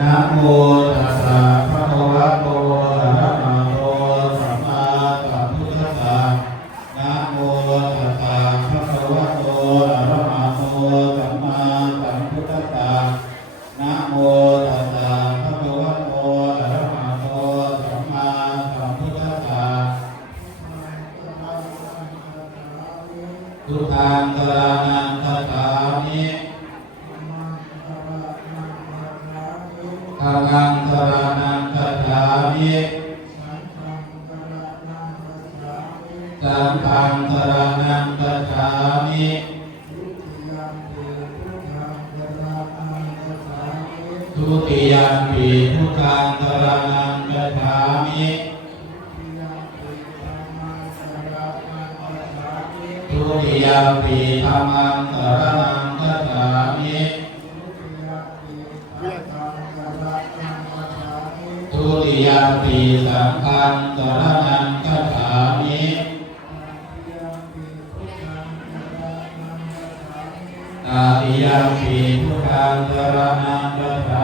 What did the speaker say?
นะโมตัสสะภะคะวะโตอะระหะโตสัมมาสัมพุทธัสสะนะโมตัสสะภะคะวะโตอะระหะโตสัมมาสัมพุทธัสสะนะโมตัสสะภะคะวะโตอะระหะโตสัมมาสัมพุทธัสสะทุกขังสรณังคัจฉามิธัมมังสรณังคัจฉามิสังฆังสรณังคัจฉามิทุติยัมปิพุทธังสรณังคัจฉามิทุติยัมปิธัมมังสรณังคัจฉามิทุติยัมปิสังฆังสรณังคัจฉามิตาติยัมปิพุทธังสรณังคัจฉา